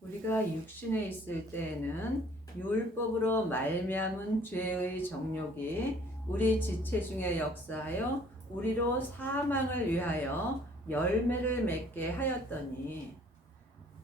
우리가 육신에 있을 때에는 율법으로 말미암은 죄의 정욕이 우리 지체 중에 역사하여 우리로 사망을 위하여 열매를 맺게 하였더니,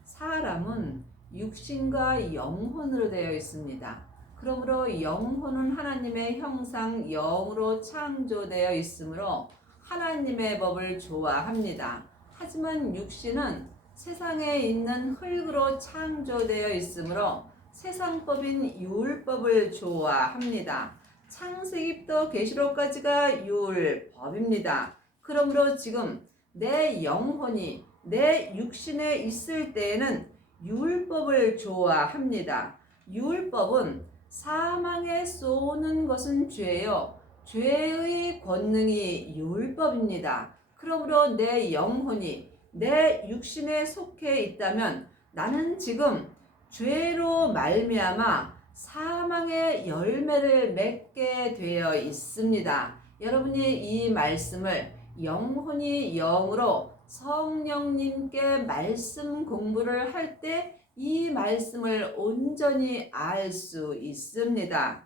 사람은 육신과 영혼으로 되어 있습니다. 그러므로 영혼은 하나님의 형상 영으로 창조되어 있으므로 하나님의 법을 좋아합니다. 하지만 육신은 세상에 있는 흙으로 창조되어 있으므로 세상법인 율법을 좋아합니다. 창세기부터 계시록까지가 율법입니다. 그러므로 지금 내 영혼이 내 육신에 있을 때에는 율법을 좋아합니다. 율법은 사망에 쏘는 것은 죄요, 죄의 권능이 율법입니다. 그러므로 내 영혼이 내 육신에 속해 있다면 나는 지금 죄로 말미암아 사망의 열매를 맺게 되어 있습니다. 여러분이 이 말씀을 영혼이 영으로 성령님께 말씀 공부를 할 때 이 말씀을 온전히 알 수 있습니다.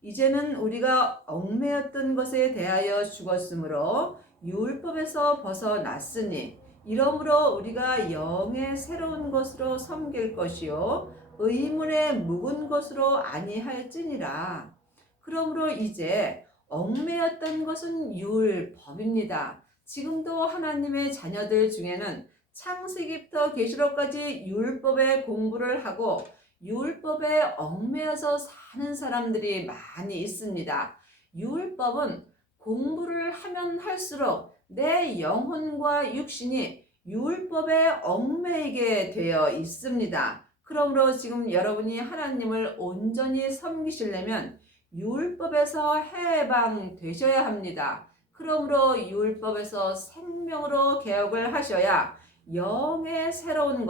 이제는 우리가 얽매였던 것에 대하여 죽었으므로 율법에서 벗어났으니 이러므로 우리가 영의 새로운 것으로 섬길 것이요 의문의 묵은 것으로 아니할지니라. 그러므로 이제 얽매였던 것은 율법입니다. 지금도 하나님의 자녀들 중에는 창세기부터 계시록까지 율법의 공부를 하고 율법에 얽매여서 사는 사람들이 많이 있습니다. 율법은 공부를 하면 할수록 내 영혼과 육신이 율법에 얽매이게 되어 있습니다. 그러므로 지금 여러분이 하나님을 온전히 섬기시려면 율법에서 해방되셔야 합니다. 그러므로 율법에서 생명으로 개혁을 하셔야 영의 새로운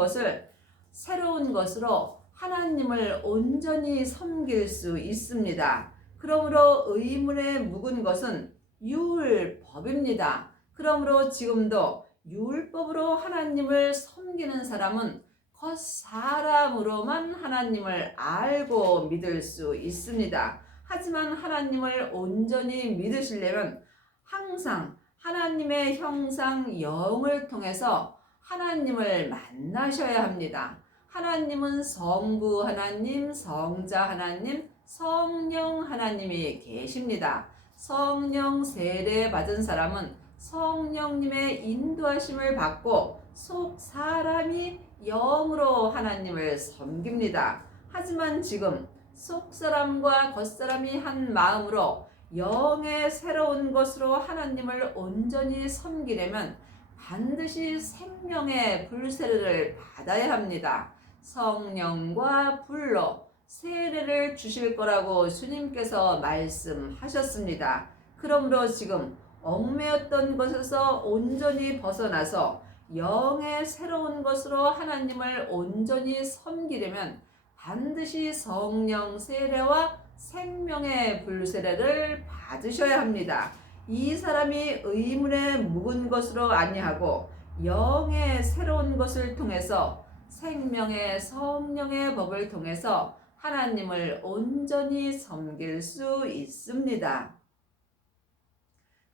것으로 하나님을 온전히 섬길 수 있습니다. 그러므로 의문에 묵은 것은 율법입니다. 그러므로 지금도 율법으로 하나님을 섬기는 사람은 겉사람으로만 하나님을 알고 믿을 수 있습니다. 하지만 하나님을 온전히 믿으시려면 항상 하나님의 형상 영을 통해서 하나님을 만나셔야 합니다. 하나님은 성부 하나님, 성자 하나님, 성령 하나님이 계십니다. 성령 세례 받은 사람은 성령님의 인도하심을 받고 속 사람이 영으로 하나님을 섬깁니다. 하지만 지금 속 사람과 겉 사람이 한 마음으로 영의 새로운 것으로 하나님을 온전히 섬기려면 반드시 생명의 불세례를 받아야 합니다. 성령과 불로 세례를 주실 거라고 주님께서 말씀하셨습니다. 그러므로 지금 얽매였던 것에서 온전히 벗어나서 영의 새로운 것으로 하나님을 온전히 섬기려면 반드시 성령 세례와 생명의 불세례를 받으셔야 합니다. 이 사람이 의문에 묵은 것으로 아니하고 영의 새로운 것을 통해서 생명의 성령의 법을 통해서 하나님을 온전히 섬길 수 있습니다.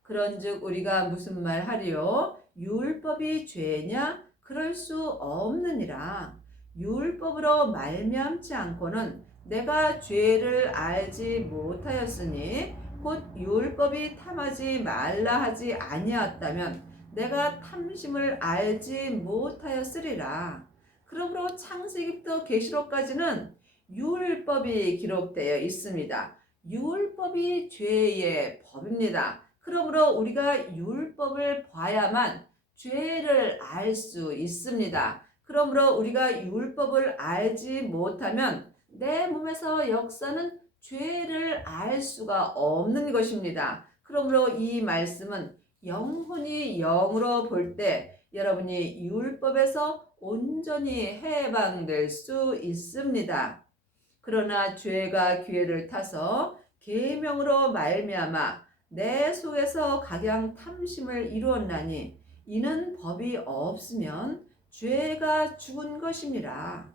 그런즉 우리가 무슨 말 하리요? 율법이 죄냐? 그럴 수 없느니라. 율법으로 말미암지 않고는 내가 죄를 알지 못하였으니 곧 율법이 탐하지 말라 하지 아니하였다면 내가 탐심을 알지 못하였으리라. 그러므로 창세기부터 계시록까지는 율법이 기록되어 있습니다. 율법이 죄의 법입니다. 그러므로 우리가 율법을 봐야만 죄를 알 수 있습니다. 그러므로 우리가 율법을 알지 못하면 내 몸에서 역사는 죄를 알 수가 없는 것입니다. 그러므로 이 말씀은 영혼이 영으로 볼 때 여러분이 율법에서 온전히 해방될 수 있습니다. 그러나 죄가 기회를 타서 계명으로 말미암아 내 속에서 각양 탐심을 이루었나니 이는 법이 없으면 죄가 죽은 것임이라.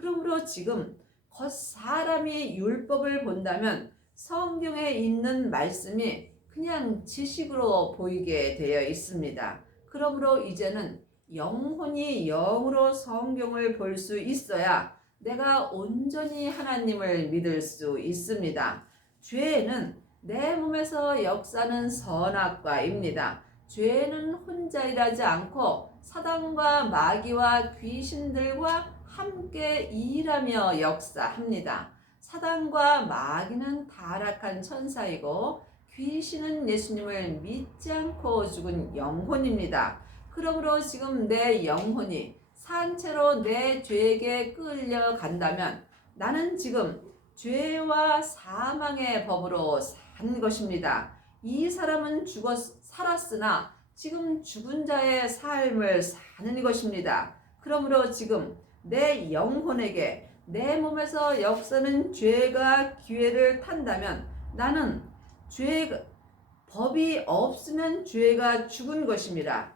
그러므로 지금 겉 사람이 율법을 본다면 성경에 있는 말씀이 그냥 지식으로 보이게 되어 있습니다. 그러므로 이제는 영혼이 영으로 성경을 볼 수 있어야 내가 온전히 하나님을 믿을 수 있습니다. 죄는 내 몸에서 역사는 선악과입니다. 죄는 혼자 일하지 않고 사단과 마귀와 귀신들과 함께 일하며 역사합니다. 사단과 마귀는 타락한 천사이고 귀신은 예수님을 믿지 않고 죽은 영혼입니다. 그러므로 지금 내 영혼이 산채로 내 죄에게 끌려간다면 나는 지금 죄와 사망의 법으로 산 것입니다. 이 사람은 살았으나 지금 죽은 자의 삶을 사는 것입니다. 그러므로 지금 내 영혼에게 내 몸에서 역사는 죄가 기회를 탄다면 나는 법이 없으면 죄가 죽은 것입니다.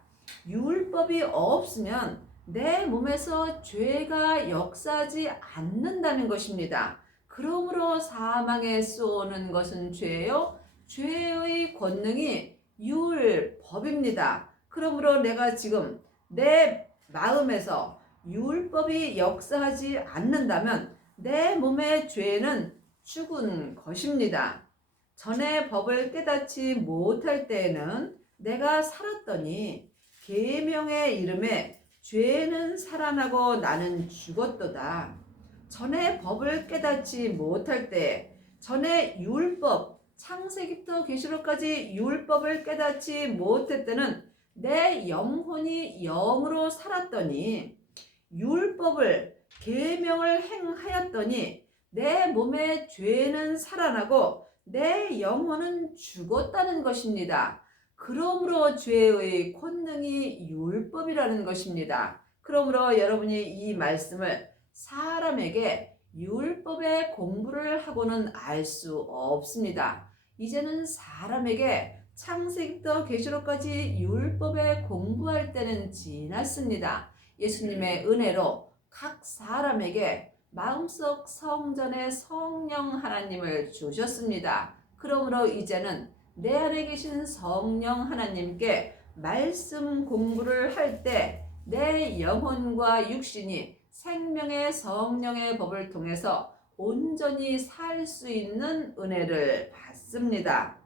율법이 없으면 내 몸에서 죄가 역사하지 않는다는 것입니다. 그러므로 사망에 쏘는 것은 죄요. 죄의 권능이 율법입니다. 그러므로 내가 지금 내 마음에서 율법이 역사하지 않는다면 내 몸의 죄는 죽은 것입니다. 전에 법을 깨닫지 못할 때에는 내가 살았더니 계명의 이름에 죄는 살아나고 나는 죽었도다. 전에 법을 깨닫지 못할 때, 전에 율법, 창세기부터 계시록까지 율법을 깨닫지 못할 때는 내 영혼이 영으로 살았더니 율법을 계명을 행하였더니 내 몸의 죄는 살아나고 내 영혼은 죽었다는 것입니다. 그러므로 죄의 권능이 율법이라는 것입니다. 그러므로 여러분이 이 말씀을 사람에게 율법의 공부를 하고는 알 수 없습니다. 이제는 사람에게 창세기부터 계시록까지 율법의 공부할 때는 지났습니다. 예수님의 은혜로 각 사람에게 마음속 성전에 성령 하나님을 주셨습니다. 그러므로 이제는 내 안에 계신 성령 하나님께 말씀 공부를 할 때 내 영혼과 육신이 생명의 성령의 법을 통해서 온전히 살 수 있는 은혜를 받습니다.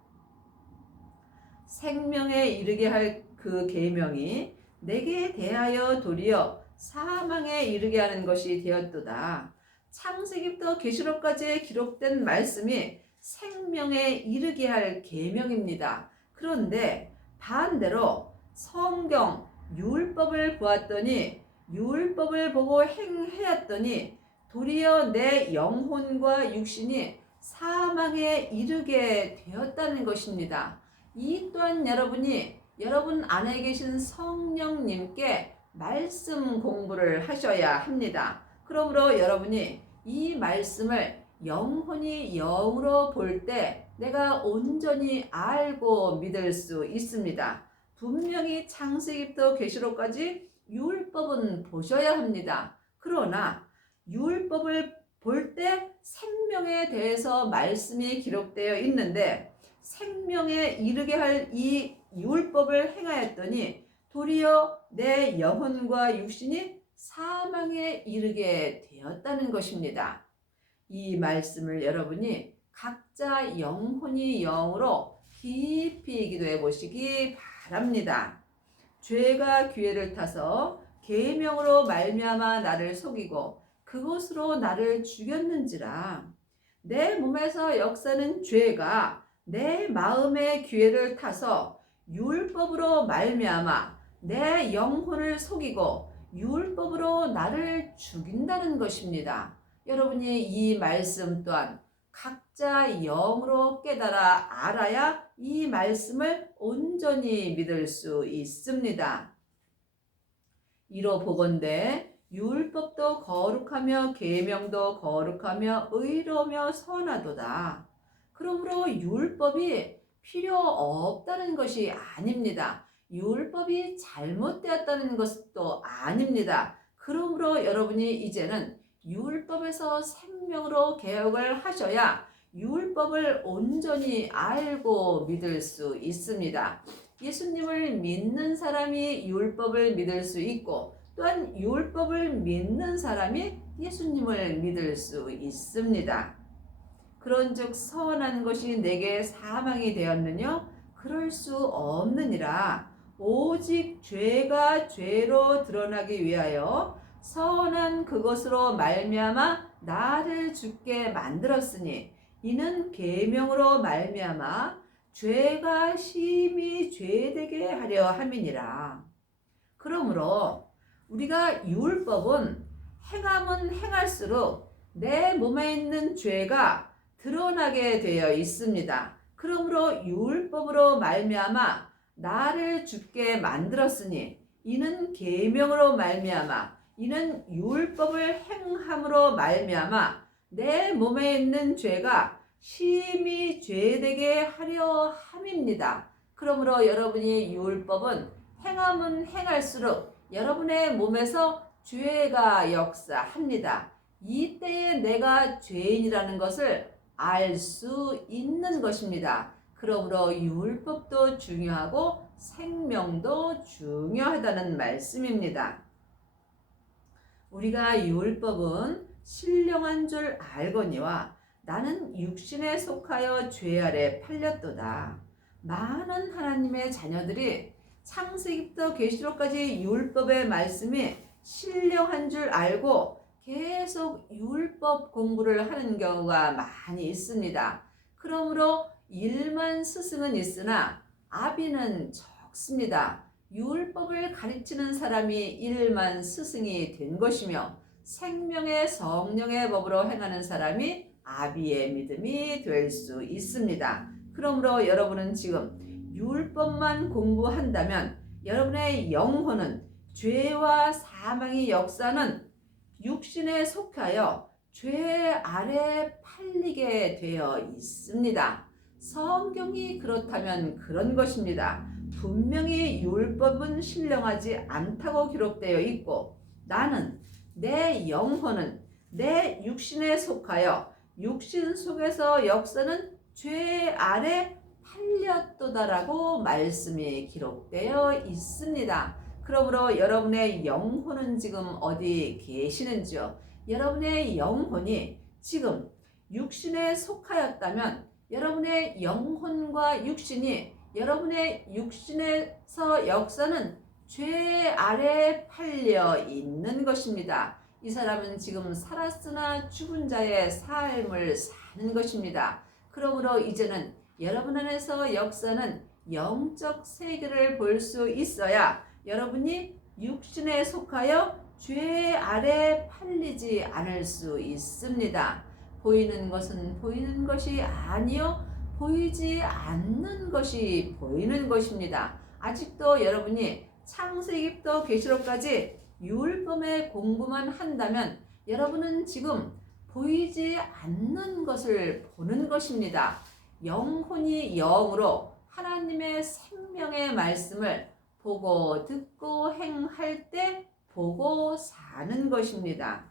생명에 이르게 할 그 계명이 내게 대하여 도리어 사망에 이르게 하는 것이 되었도다. 창세기부터 계시록까지 기록된 말씀이 생명에 이르게 할 계명입니다. 그런데 반대로 성경 율법을 보았더니 율법을 보고 행하였더니 도리어 내 영혼과 육신이 사망에 이르게 되었다는 것입니다. 이 또한 여러분 안에 계신 성령님께 말씀 공부를 하셔야 합니다. 그러므로 여러분이 이 말씀을 영혼이 영으로 볼 때 내가 온전히 알고 믿을 수 있습니다. 분명히 창세기부터 계시록까지 율법은 보셔야 합니다. 그러나 율법을 볼 때 생명에 대해서 말씀이 기록되어 있는데 생명에 이르게 할 이 율법을 행하였더니 도리어 내 영혼과 육신이 사망에 이르게 되었다는 것입니다. 이 말씀을 여러분이 각자 영혼이 영으로 깊이 기도해 보시기 바랍니다. 죄가 기회를 타서 계명으로 말미암아 나를 속이고 그것으로 나를 죽였는지라. 내 몸에서 역사는 죄가 내 마음의 기회를 타서 율법으로 말미암아 내 영혼을 속이고 율법으로 나를 죽인다는 것입니다. 여러분이 이 말씀 또한 각자 영으로 깨달아 알아야 이 말씀을 온전히 믿을 수 있습니다. 이로 보건대 율법도 거룩하며 계명도 거룩하며 의로우며 선하도다. 그러므로 율법이 필요 없다는 것이 아닙니다. 율법이 잘못되었다는 것도 아닙니다. 그러므로 여러분이 이제는 율법에서 생명으로 개혁을 하셔야 율법을 온전히 알고 믿을 수 있습니다. 예수님을 믿는 사람이 율법을 믿을 수 있고 또한 율법을 믿는 사람이 예수님을 믿을 수 있습니다. 그런즉 선한 것이 내게 사망이 되었느냐? 그럴 수 없느니라. 오직 죄가 죄로 드러나기 위하여 선한 그것으로 말미암아 나를 죽게 만들었으니 이는 계명으로 말미암아 죄가 심히 죄되게 하려 함이니라. 그러므로 우리가 율법은 행하면 행할수록 내 몸에 있는 죄가 드러나게 되어 있습니다. 그러므로 율법으로 말미암아 나를 죽게 만들었으니 이는 계명으로 말미암아 이는 율법을 행함으로 말미암아 내 몸에 있는 죄가 심히 죄되게 하려 함입니다. 그러므로 여러분이 율법은 행하면 행할수록 여러분의 몸에서 죄가 역사합니다. 이때에 내가 죄인이라는 것을 알 수 있는 것입니다. 그러므로 율법도 중요하고 생명도 중요하다는 말씀입니다. 우리가 율법은 신령한 줄 알거니와 나는 육신에 속하여 죄 아래 팔렸도다. 많은 하나님의 자녀들이 창세기부터 계시록까지 율법의 말씀이 신령한 줄 알고 계속 율법 공부를 하는 경우가 많이 있습니다. 그러므로 일만 스승은 있으나 아비는 적습니다. 율법을 가르치는 사람이 일만 스승이 된 것이며 생명의 성령의 법으로 행하는 사람이 아비의 믿음이 될 수 있습니다. 그러므로 여러분은 지금 율법만 공부한다면 여러분의 영혼은 죄와 사망의 역사는 육신에 속하여 죄 아래 팔리게 되어 있습니다. 성경이 그렇다면 그런 것입니다. 분명히 율법은 신령하지 않다고 기록되어 있고 나는 내 영혼은 내 육신에 속하여 육신 속에서 역사는 죄 아래 팔렸도다라고 말씀이 기록되어 있습니다. 그러므로 여러분의 영혼은 지금 어디 계시는지요? 여러분의 영혼이 지금 육신에 속하였다면 여러분의 영혼과 육신이 여러분의 육신에서 역사는 죄 아래 팔려 있는 것입니다. 이 사람은 지금 살았으나 죽은 자의 삶을 사는 것입니다. 그러므로 이제는 여러분 안에서 역사는 영적 세계를 볼 수 있어야 여러분이 육신에 속하여 죄 아래 팔리지 않을 수 있습니다. 보이는 것은 보이는 것이 아니요 보이지 않는 것이 보이는 것입니다. 아직도 여러분이 창세기부터 계시록까지 율법의 공부만 한다면 여러분은 지금 보이지 않는 것을 보는 것입니다. 영혼이 영으로 하나님의 생명의 말씀을 보고 듣고 행할 때 보고 사는 것입니다.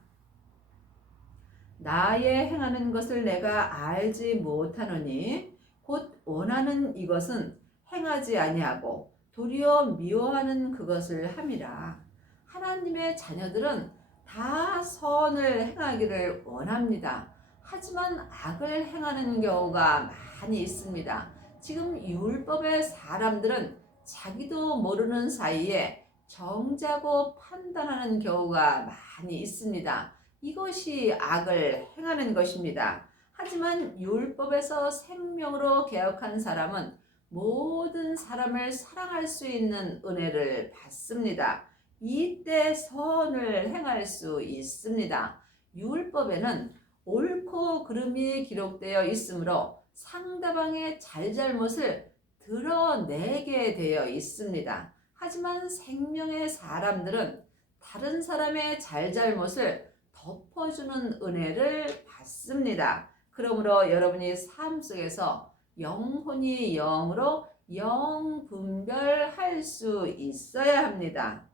나의 행하는 것을 내가 알지 못하노니 곧 원하는 이것은 행하지 아니하고 도리어 미워하는 그것을 함이라. 하나님의 자녀들은 다 선을 행하기를 원합니다. 하지만 악을 행하는 경우가 많이 있습니다. 지금 율법의 사람들은 자기도 모르는 사이에 정죄하고 판단하는 경우가 많이 있습니다. 이것이 악을 행하는 것입니다. 하지만 율법에서 생명으로 개혁한 사람은 모든 사람을 사랑할 수 있는 은혜를 받습니다. 이때 선을 행할 수 있습니다. 율법에는 옳고 그름이 기록되어 있으므로 상대방의 잘잘못을 드러내게 되어 있습니다. 하지만 생명의 사람들은 다른 사람의 잘잘못을 덮어주는 은혜를 받습니다. 그러므로 여러분이 삶 속에서 영혼이 영으로 영 분별할 수 있어야 합니다.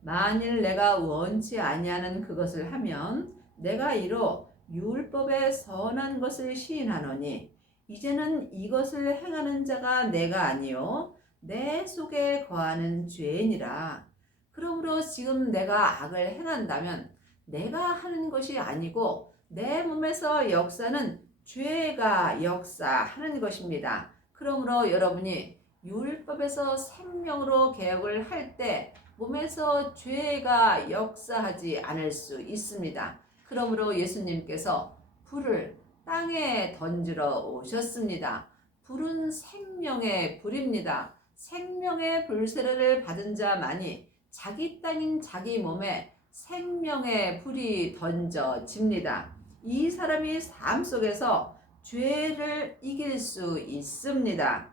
만일 내가 원치 아니하는 그것을 하면 내가 이로 율법에 선한 것을 시인하노니 이제는 이것을 행하는 자가 내가 아니요 내 속에 거하는 죄니라. 그러므로 지금 내가 악을 행한다면 내가 하는 것이 아니고 내 몸에서 역사는 죄가 역사하는 것입니다. 그러므로 여러분이 율법에서 생명으로 개혁을 할 때 몸에서 죄가 역사하지 않을 수 있습니다. 그러므로 예수님께서 불을 땅에 던지러 오셨습니다. 불은 생명의 불입니다. 생명의 불세례를 받은 자만이 자기 땅인 자기 몸에 생명의 불이 던져집니다. 이 사람이 삶 속에서 죄를 이길 수 있습니다.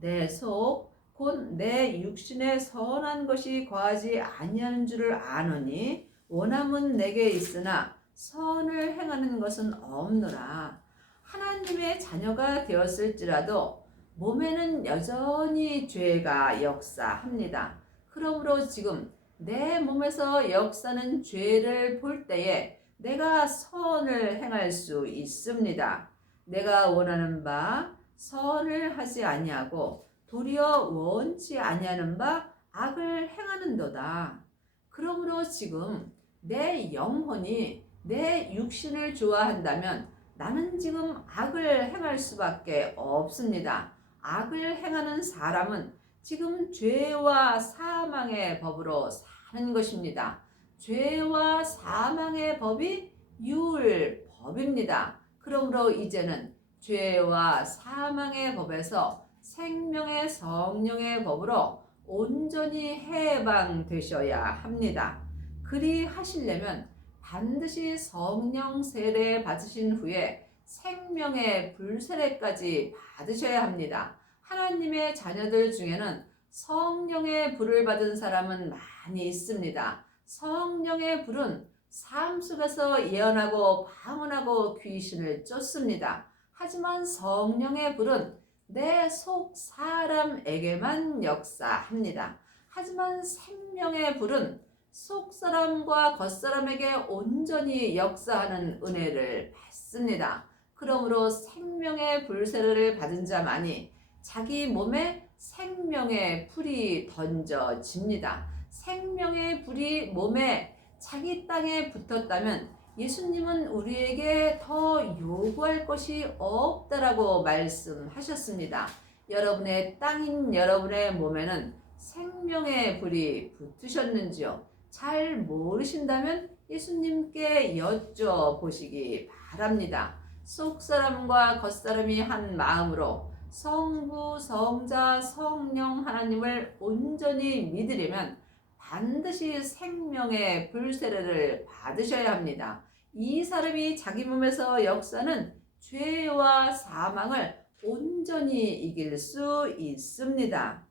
내 속 곧 내 육신에 선한 것이 거하지 아니하는 줄을 아노니 원함은 내게 있으나 선을 행하는 것은 없노라. 하나님의 자녀가 되었을지라도 몸에는 여전히 죄가 역사합니다. 그러므로 지금 내 몸에서 역사는 죄를 볼 때에 내가 선을 행할 수 있습니다. 내가 원하는 바 선을 하지 아니하고 도리어 원치 아니하는 바 악을 행하는도다. 그러므로 지금 내 영혼이 내 육신을 좋아한다면 나는 지금 악을 행할 수밖에 없습니다. 악을 행하는 사람은 지금 죄와 사망의 법으로 사는 것입니다. 죄와 사망의 법이 율법입니다. 그러므로 이제는 죄와 사망의 법에서 생명의 성령의 법으로 온전히 해방되셔야 합니다. 그리 하시려면 반드시 성령 세례 받으신 후에 생명의 불세례까지 받으셔야 합니다. 하나님의 자녀들 중에는 성령의 불을 받은 사람은 많이 있습니다. 성령의 불은 삶 속에서 예언하고 방언하고 귀신을 쫓습니다. 하지만 성령의 불은 내 속 사람에게만 역사합니다. 하지만 생명의 불은 속 사람과 겉 사람에게 온전히 역사하는 은혜를 받습니다. 그러므로 생명의 불세례를 받은 자만이 자기 몸에 생명의 불이 던져집니다. 생명의 불이 몸에 자기 땅에 붙었다면 예수님은 우리에게 더 요구할 것이 없다라고 말씀하셨습니다. 여러분의 땅인 여러분의 몸에는 생명의 불이 붙으셨는지요? 잘 모르신다면 예수님께 여쭤보시기 바랍니다. 속사람과 겉사람이 한 마음으로 성부, 성자, 성령 하나님을 온전히 믿으려면 반드시 생명의 불세례를 받으셔야 합니다. 이 사람이 자기 몸에서 역사는 죄와 사망을 온전히 이길 수 있습니다.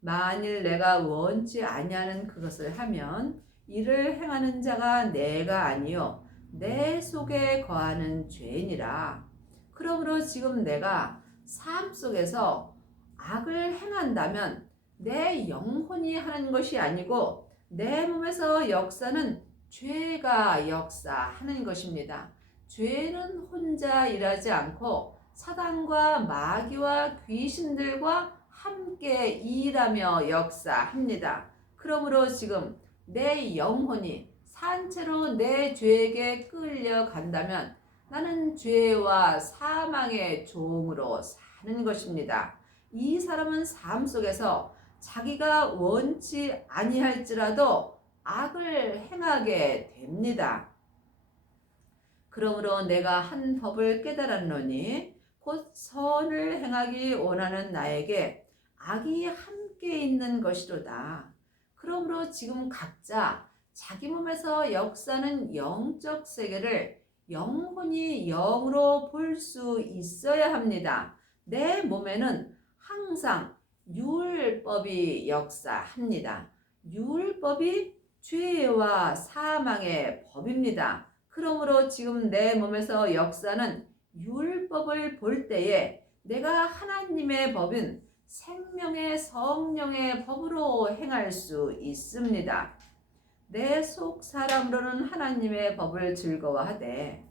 만일 내가 원치 아니하는 그것을 하면 이를 행하는 자가 내가 아니요 내 속에 거하는 죄니라. 그러므로 지금 내가 삶 속에서 악을 행한다면 내 영혼이 하는 것이 아니고 내 몸에서 역사는 죄가 역사하는 것입니다. 죄는 혼자 일하지 않고 사단과 마귀와 귀신들과 함께 일하며 역사합니다. 그러므로 지금 내 영혼이 산채로 내 죄에게 끌려간다면 나는 죄와 사망의 종으로 사는 것입니다. 이 사람은 삶 속에서 자기가 원치 아니할지라도 악을 행하게 됩니다. 그러므로 내가 한 법을 깨달았노니 곧 선을 행하기 원하는 나에게 악이 함께 있는 것이로다. 그러므로 지금 각자 자기 몸에서 역사는 영적 세계를 영혼이 영으로 볼 수 있어야 합니다. 내 몸에는 항상 율법이 역사합니다. 율법이 죄와 사망의 법입니다. 그러므로 지금 내 몸에서 역사는 율법을 볼 때에 내가 하나님의 법인 생명의 성령의 법으로 행할 수 있습니다. 내 속 사람으로는 하나님의 법을 즐거워하되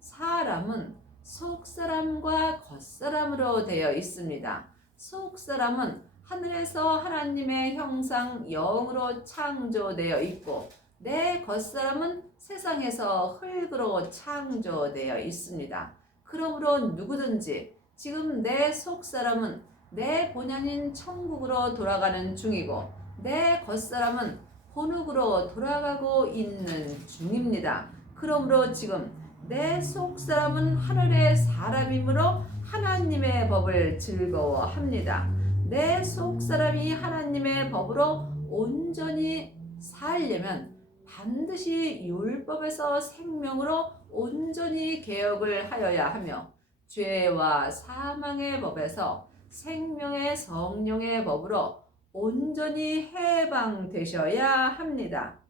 사람은 속 사람과 겉 사람으로 되어 있습니다. 속 사람은 하늘에서 하나님의 형상 영으로 창조되어 있고 내 겉 사람은 세상에서 흙으로 창조되어 있습니다. 그러므로 누구든지 지금 내 속 사람은 내 본연인 천국으로 돌아가는 중이고 내 겉 사람은 본흙으로 돌아가고 있는 중입니다. 그러므로 지금 내 속 사람은 하늘의 사람이므로 하나님의 법을 즐거워합니다. 내 속 사람이 하나님의 법으로 온전히 살려면 반드시 율법에서 생명으로 온전히 개혁을 하여야 하며 죄와 사망의 법에서 생명의 성령의 법으로 온전히 해방되셔야 합니다.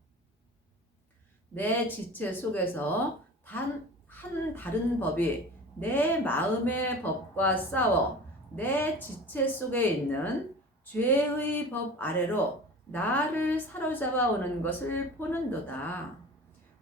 내 지체 속에서 단 한 다른 법이 내 마음의 법과 싸워 내 지체 속에 있는 죄의 법 아래로 나를 사로잡아 오는 것을 보는도다.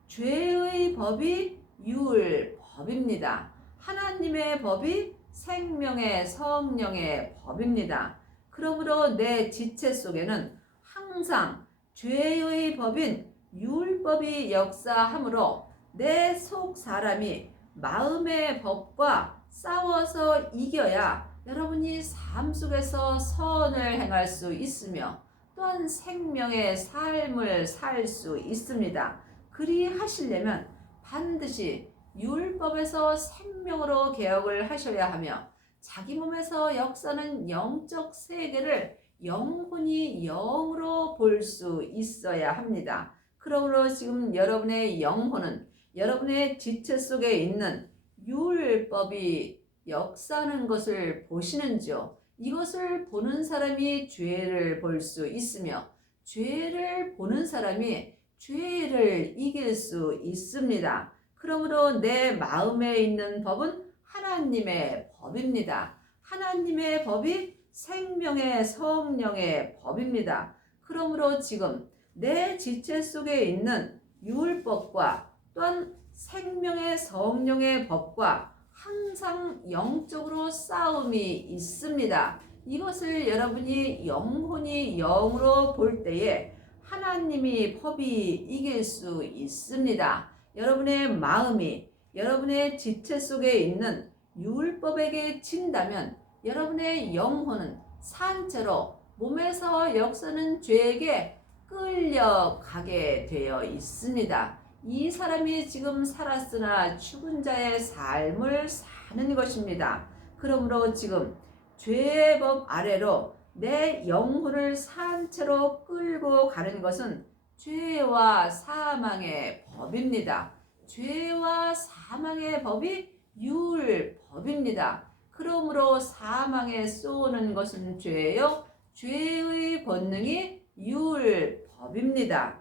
죄의 법이 율법입니다. 하나님의 법이 생명의 성령의 법입니다. 그러므로 내 지체 속에는 항상 죄의 법인 율법이 역사하므로 내 속 사람이 마음의 법과 싸워서 이겨야 여러분이 삶 속에서 선을 행할 수 있으며 또한 생명의 삶을 살 수 있습니다. 그리하시려면 반드시 율법에서 생명으로 개혁을 하셔야 하며 자기 몸에서 역사는 영적 세계를 영혼이 영으로 볼 수 있어야 합니다. 그러므로 지금 여러분의 영혼은 여러분의 지체 속에 있는 율법이 역사하는 것을 보시는지요? 이것을 보는 사람이 죄를 볼 수 있으며 죄를 보는 사람이 죄를 이길 수 있습니다. 그러므로 내 마음에 있는 법은 하나님의 법입니다. 하나님의 법이 생명의 성령의 법입니다. 그러므로 지금 내 지체 속에 있는 율법과 또한 생명의 성령의 법과 항상 영적으로 싸움이 있습니다. 이것을 여러분이 영혼이 영으로 볼 때에 하나님이 법이 이길 수 있습니다. 여러분의 마음이 여러분의 지체 속에 있는 율법에게 진다면 여러분의 영혼은 산채로 몸에서 역사는 죄에게 끌려가게 되어 있습니다. 이 사람이 지금 살았으나 죽은 자의 삶을 사는 것입니다. 그러므로 지금 죄의 법 아래로 내 영혼을 산채로 끌고 가는 것은 죄와 사망의 법입니다. 죄와 사망의 법이 율법입니다. 그러므로 사망에 쏘는 것은 죄요, 죄의 권능이 율법입니다.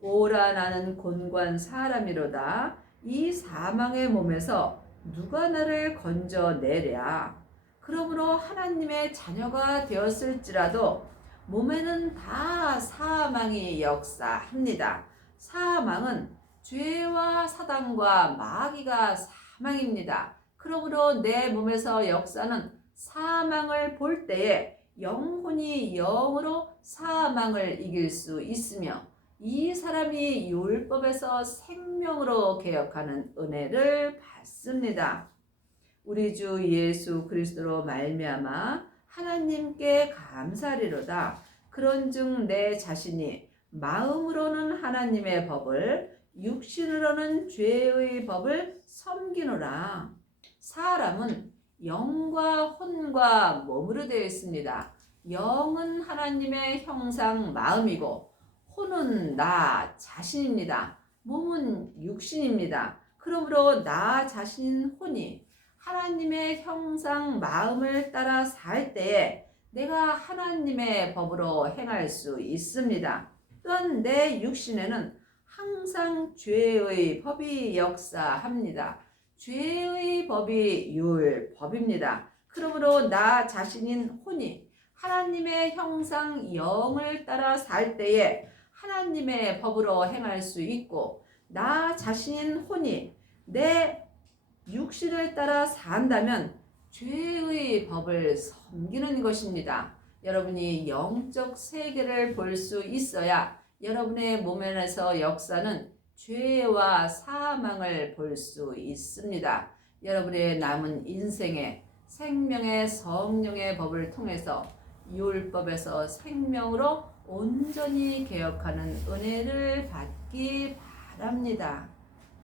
오라 나는 곤고한 사람이로다. 이 사망의 몸에서 누가 나를 건져내랴. 그러므로 하나님의 자녀가 되었을지라도 몸에는 다 사망이 역사합니다. 사망은 죄와 사단과 마귀가 사망입니다. 그러므로 내 몸에서 역사는 사망을 볼 때에 영혼이 영으로 사망을 이길 수 있으며 이 사람이 율법에서 생명으로 개혁하는 은혜를 받습니다. 우리 주 예수 그리스도로 말미암아 하나님께 감사리로다. 그런즉 내 자신이 마음으로는 하나님의 법을 육신으로는 죄의 법을 섬기노라. 사람은 영과 혼과 몸으로 되어 있습니다. 영은 하나님의 형상 마음이고 혼은 나 자신입니다. 몸은 육신입니다. 그러므로 나 자신인 혼이 하나님의 형상 마음을 따라 살 때에 내가 하나님의 법으로 행할 수 있습니다. 또한 내 육신에는 항상 죄의 법이 역사합니다. 죄의 법이 율법입니다. 그러므로 나 자신인 혼이 하나님의 형상 영을 따라 살 때에 하나님의 법으로 행할 수 있고, 나 자신인 혼이 내 육신을 따라 산다면 죄의 법을 섬기는 것입니다. 여러분이 영적 세계를 볼 수 있어야 여러분의 몸 안에서 역사는 죄와 사망을 볼 수 있습니다. 여러분의 남은 인생에 생명의 성령의 법을 통해서 율법에서 생명으로 온전히 개혁하는 은혜를 받기 바랍니다.